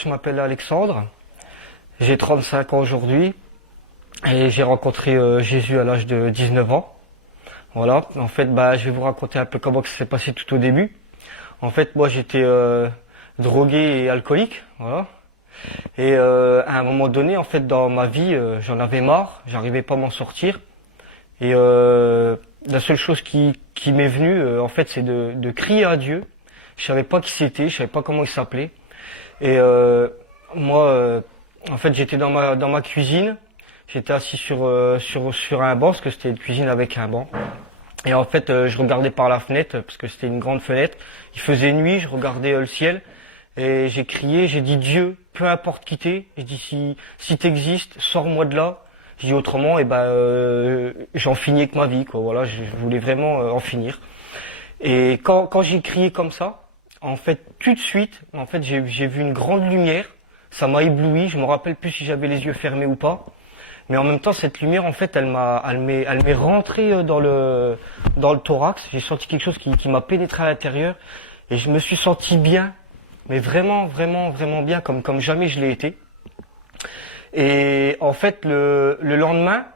je m'appelle Alexandre, j'ai 35 ans aujourd'hui et j'ai rencontré Jésus à l'âge de 19 ans. Voilà, en fait, je vais vous raconter un peu comment ça s'est passé tout au début. En fait, moi, j'étais drogué et alcoolique, voilà. Et à un moment donné, en fait, dans ma vie, j'en avais marre, j'arrivais pas à m'en sortir. Et la seule chose qui m'est venue, en fait, c'est de crier à Dieu. Je savais pas qui c'était, je savais pas comment il s'appelait. Et moi, en fait, j'étais dans ma cuisine. J'étais assis sur un banc, parce que c'était une cuisine avec un banc. Et en fait, je regardais par la fenêtre, parce que c'était une grande fenêtre. Il faisait nuit, je regardais le ciel. Et j'ai crié, j'ai dit Dieu, peu importe qui t'es. J'ai dit si t'existes, sors-moi de là. J'ai dit autrement, j'en finis avec ma vie, quoi. Voilà, je voulais vraiment en finir. Et quand j'ai crié comme ça, en fait, tout de suite, en fait, j'ai vu une grande lumière. Ça m'a ébloui. Je me rappelle plus si j'avais les yeux fermés ou pas. Mais en même temps, cette lumière, en fait, elle m'est rentrée dans le thorax. J'ai senti quelque chose qui m'a pénétré à l'intérieur. Et je me suis senti bien. Mais vraiment, vraiment, vraiment bien, comme jamais je l'ai été. Et en fait, le lendemain,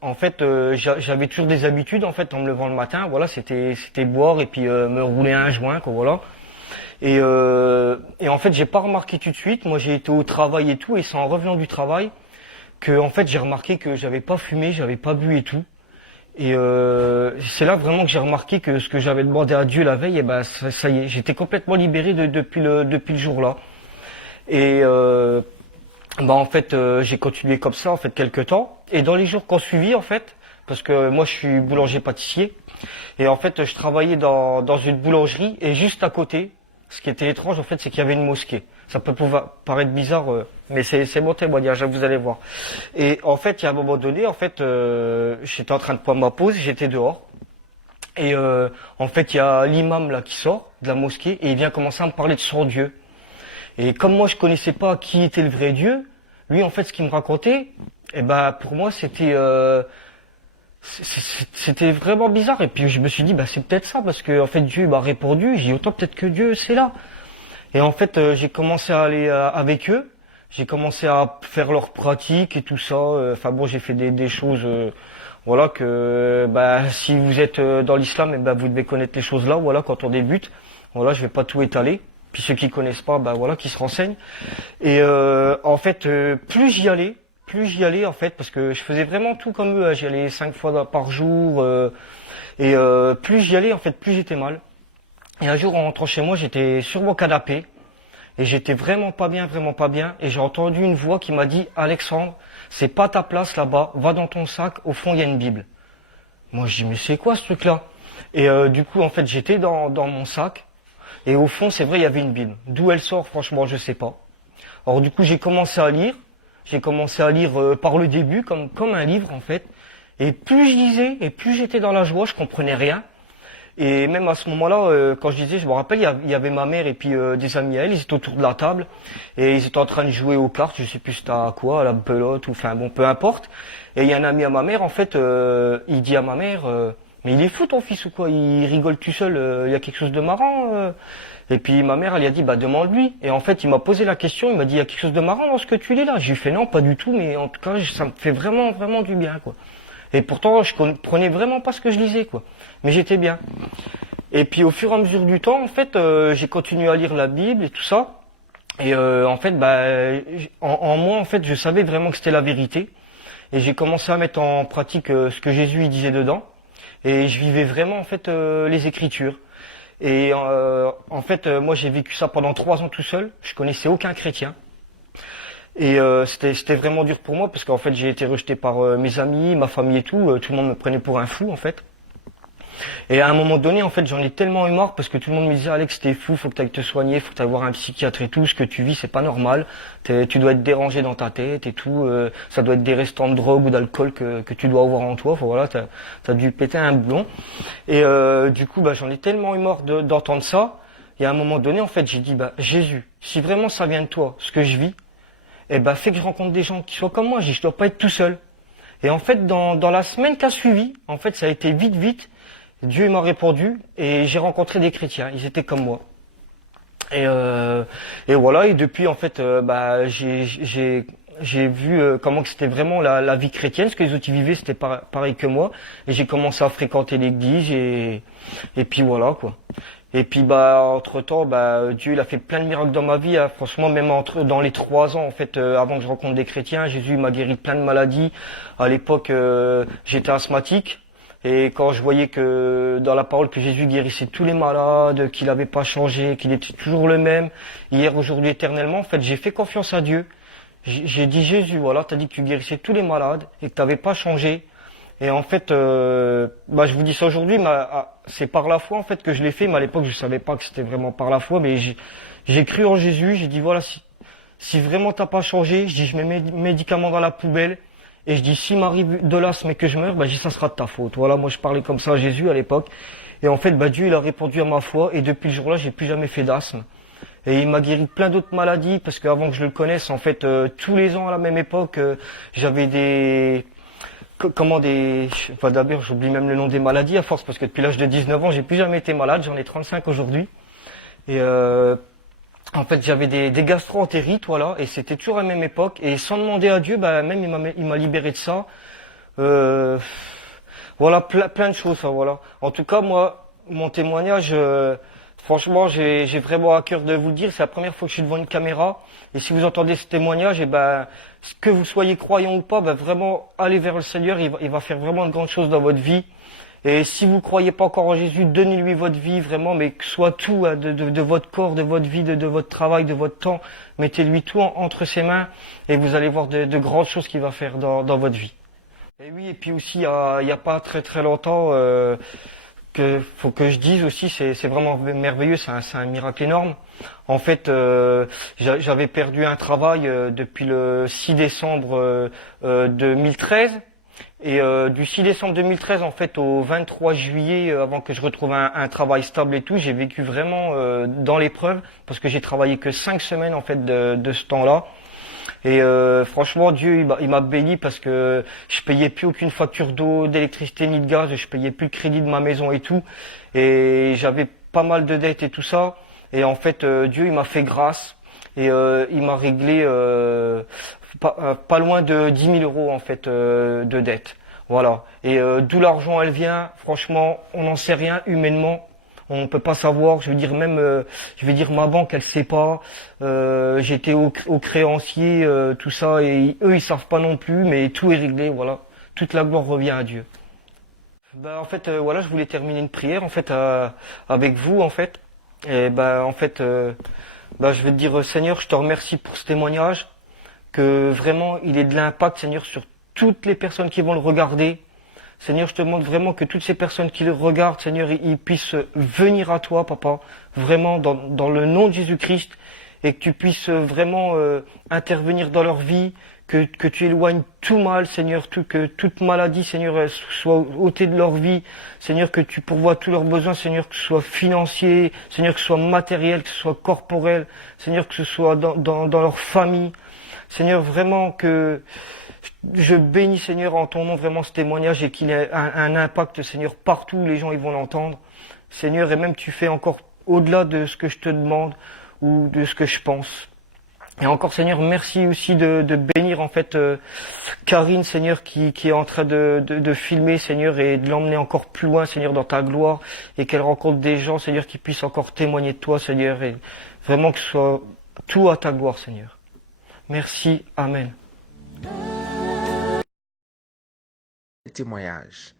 en fait, j'avais toujours des habitudes, en fait, en me levant le matin. Voilà, c'était boire et puis me rouler un joint, quoi, voilà. Et en fait, j'ai pas remarqué tout de suite. Moi, j'ai été au travail et tout, et c'est en revenant du travail que, en fait, j'ai remarqué que j'avais pas fumé, j'avais pas bu et tout. Et c'est là vraiment que j'ai remarqué que ce que j'avais demandé à Dieu la veille, ça y est, j'étais complètement libéré depuis le jour là. Et en fait, j'ai continué comme ça en fait quelques temps. Et dans les jours qui ont suivi en fait, parce que moi je suis boulanger pâtissier, et en fait je travaillais dans une boulangerie et juste à côté, ce qui était étrange en fait, c'est qu'il y avait une mosquée. Ça peut paraître bizarre, mais c'est mon témoignage, vous allez voir. Et en fait, il y a un moment donné, en fait, j'étais en train de prendre ma pause, j'étais dehors. Et en fait, il y a l'imam là qui sort de la mosquée et il vient commencer à me parler de son Dieu. Et comme moi, je connaissais pas qui était le vrai Dieu, lui, en fait, ce qu'il me racontait, pour moi, c'était vraiment bizarre. Et puis je me suis dit, c'est peut-être ça, parce que en fait, Dieu m'a répondu. J'ai dit, autant peut-être que Dieu, c'est là. Et en fait, j'ai commencé à aller avec eux. J'ai commencé à faire leurs pratiques et tout ça. Enfin bon, j'ai fait des choses, voilà que, si vous êtes dans l'islam, vous devez connaître les choses là. Voilà, quand on débute. Voilà, je vais pas tout étaler. Puis ceux qui connaissent pas, voilà, qui se renseignent. Et en fait, plus j'y allais en fait, parce que je faisais vraiment tout comme eux. J'y allais 5 fois par jour. Et plus j'y allais, en fait, plus j'étais mal. Et un jour, en rentrant chez moi, j'étais sur mon canapé et j'étais vraiment pas bien, vraiment pas bien. Et j'ai entendu une voix qui m'a dit, Alexandre, c'est pas ta place là-bas, va dans ton sac, au fond il y a une Bible. Moi je dis, mais c'est quoi ce truc-là? Et du coup, en fait, j'étais dans mon sac et au fond, c'est vrai, il y avait une Bible. D'où elle sort, franchement, je sais pas. Alors du coup, j'ai commencé à lire. J'ai commencé à lire par le début, comme un livre en fait. Et plus je lisais, et plus j'étais dans la joie, je comprenais rien. Et même à ce moment-là, quand je disais, je me rappelle, il y avait ma mère et puis des amis à elle, ils étaient autour de la table et ils étaient en train de jouer aux cartes, je sais plus c'était à quoi, à la belote ou enfin bon, peu importe. Et il y a un ami à ma mère, en fait, il dit à ma mère, mais il est fou ton fils ou quoi, il rigole tout seul, il y a quelque chose de marrant. Et puis ma mère, elle lui a dit, demande-lui. Et en fait, il m'a posé la question, il m'a dit, il y a quelque chose de marrant dans ce que tu lis là. J'ai fait non, pas du tout, mais en tout cas, ça me fait vraiment, vraiment du bien, quoi. Et pourtant, je comprenais vraiment pas ce que je lisais, quoi. Mais j'étais bien. Et puis, au fur et à mesure du temps, en fait, j'ai continué à lire la Bible et tout ça. Et en fait, en moi, en fait, je savais vraiment que c'était la vérité. Et j'ai commencé à mettre en pratique ce que Jésus y disait dedans. Et je vivais vraiment, en fait, les Écritures. Et en fait, moi, j'ai vécu ça pendant 3 ans tout seul. Je connaissais aucun chrétien. Et c'était vraiment dur pour moi parce qu'en fait j'ai été rejeté par mes amis, ma famille et tout. Tout le monde me prenait pour un fou en fait. Et à un moment donné en fait j'en ai tellement eu marre parce que tout le monde me disait Alex t'es fou, faut que t'ailles te soigner, faut que t'ailles voir un psychiatre et tout. Ce que tu vis c'est pas normal. Tu dois être dérangé dans ta tête et tout. Ça doit être des restants de drogue ou d'alcool que tu dois avoir en toi. Enfin, voilà, t'as dû péter un blond. Et du coup j'en ai tellement eu marre d'entendre ça. Et à un moment donné en fait j'ai dit Jésus, si vraiment ça vient de toi, ce que je vis. Fais que je rencontre des gens qui soient comme moi. Je dois pas être tout seul. Et en fait, dans la semaine qui a suivi, en fait, ça a été vite. Dieu m'a répondu et j'ai rencontré des chrétiens. Ils étaient comme moi. Et, euh, et voilà, et depuis en fait, bah, j'ai vu comment que c'était vraiment la vie chrétienne, ce que les autres y vivaient, c'était pareil que moi. Et j'ai commencé à fréquenter l'église et puis voilà quoi. Et puis bah entre temps, bah Dieu il a fait plein de miracles dans ma vie. Hein. Franchement, même dans les 3 ans en fait, avant que je rencontre des chrétiens, Jésus il m'a guéri de plein de maladies. À l'époque, j'étais asthmatique. Et quand je voyais que dans la parole que Jésus guérissait tous les malades, qu'il n'avait pas changé, qu'il était toujours le même, hier, aujourd'hui, éternellement, en fait, j'ai fait confiance à Dieu. J'ai dit Jésus, voilà, t'as dit que tu guérissais tous les malades et que t'avais pas changé. Et en fait, bah, je vous dis ça aujourd'hui, mais c'est par la foi en fait que je l'ai fait. Mais à l'époque, je savais pas que c'était vraiment par la foi. Mais j'ai cru en Jésus. J'ai dit voilà, si vraiment t'as pas changé, je dis je mets mes médicaments dans la poubelle. Et je dis, s'il m'arrive de l'asthme et que je meurs, bah, je dis, ça sera de ta faute. Voilà, moi, je parlais comme ça à Jésus à l'époque. Et en fait, bah, Dieu, il a répondu à ma foi. Et depuis le jour-là, j'ai plus jamais fait d'asthme. Et il m'a guéri de plein d'autres maladies, parce qu'avant que je le connaisse, en fait, tous les ans à la même époque, j'avais enfin, d'abord, j'oublie même le nom des maladies à force, parce que depuis l'âge de 19 ans, j'ai plus jamais été malade. J'en ai 35 aujourd'hui. Et, en fait, j'avais des gastro-entérites, voilà, et c'était toujours à la même époque. Et sans demander à Dieu, bah, même il m'a libéré de ça. Euh, voilà, plein de choses, hein, voilà. En tout cas, moi, mon témoignage, franchement, j'ai vraiment à cœur de vous le dire. C'est la première fois que je suis devant une caméra. Et si vous entendez ce témoignage, et ben, que vous soyez croyant ou pas, ben, vraiment, allez vers le Seigneur. Il va faire vraiment de grandes choses dans votre vie. Et si vous croyez pas encore en Jésus, donnez-lui votre vie vraiment, mais que soit tout hein, de votre corps, de votre vie, de votre travail, de votre temps. Mettez-lui tout entre ses mains et vous allez voir de grandes choses qu'il va faire dans votre vie. Et oui, et puis aussi, il y a pas très très longtemps, que faut que je dise aussi, c'est vraiment merveilleux, c'est un miracle énorme. En fait, j'avais perdu un travail depuis le 6 décembre 2013. Et du 6 décembre 2013 en fait au 23 juillet, avant que je retrouve un travail stable et tout, j'ai vécu vraiment dans l'épreuve parce que j'ai travaillé que 5 semaines en fait de ce temps-là. Et franchement Dieu il m'a béni parce que je payais plus aucune facture d'eau, d'électricité ni de gaz, je payais plus le crédit de ma maison et tout. Et j'avais pas mal de dettes et tout ça. Et en fait Dieu il m'a fait grâce et il m'a réglé pas loin de 10 000 euros en fait de dette. Voilà. Et d'où l'argent elle vient, franchement, on n'en sait rien humainement. On ne peut pas savoir. Je veux dire même, je vais dire ma banque, elle sait pas. J'étais au créancier, tout ça, et eux ils savent pas non plus. Mais tout est réglé. Voilà. Toute la gloire revient à Dieu. Ben en fait, voilà, je voulais terminer une prière en fait avec vous en fait. Et ben en fait, je vais te dire Seigneur, je te remercie pour ce témoignage. Que vraiment il ait de l'impact, Seigneur, sur toutes les personnes qui vont le regarder. Seigneur, je te demande vraiment que toutes ces personnes qui le regardent, Seigneur, ils puissent venir à toi, Papa, vraiment dans le nom de Jésus-Christ, et que tu puisses vraiment intervenir dans leur vie, que tu éloignes tout mal, Seigneur, que toute maladie, Seigneur, soit ôtée de leur vie, Seigneur, que tu pourvoies tous leurs besoins, Seigneur, que ce soit financier, Seigneur, que ce soit matériel, que ce soit corporel, Seigneur, que ce soit dans leur famille. Seigneur, vraiment que je bénis, Seigneur, en ton nom, vraiment ce témoignage et qu'il ait un impact, Seigneur, partout où les gens ils vont l'entendre. Seigneur, et même tu fais encore au-delà de ce que je te demande ou de ce que je pense. Et encore, Seigneur, merci aussi de bénir, en fait, Karine, Seigneur, qui est en train de filmer, Seigneur, et de l'emmener encore plus loin, Seigneur, dans ta gloire, et qu'elle rencontre des gens, Seigneur, qui puissent encore témoigner de toi, Seigneur, et vraiment que ce soit tout à ta gloire, Seigneur. Merci, Amen. Témoignage.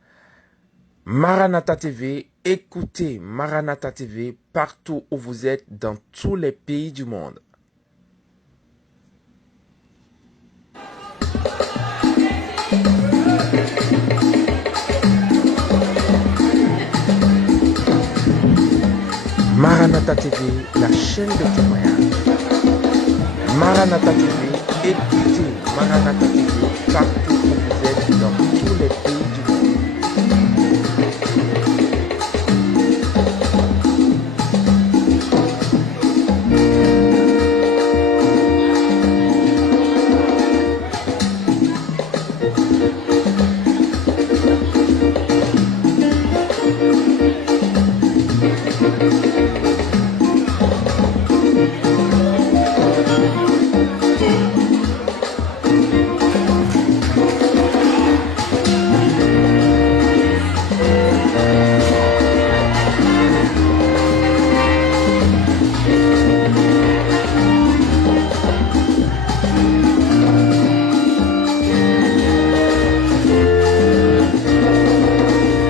Maranatha TV, écoutez Maranatha TV partout où vous êtes dans tous les pays du monde. Maranatha TV, la chaîne de témoignage. Maranatha TV, écoutez Maranatha TV partout où vous êtes dans tous les pays.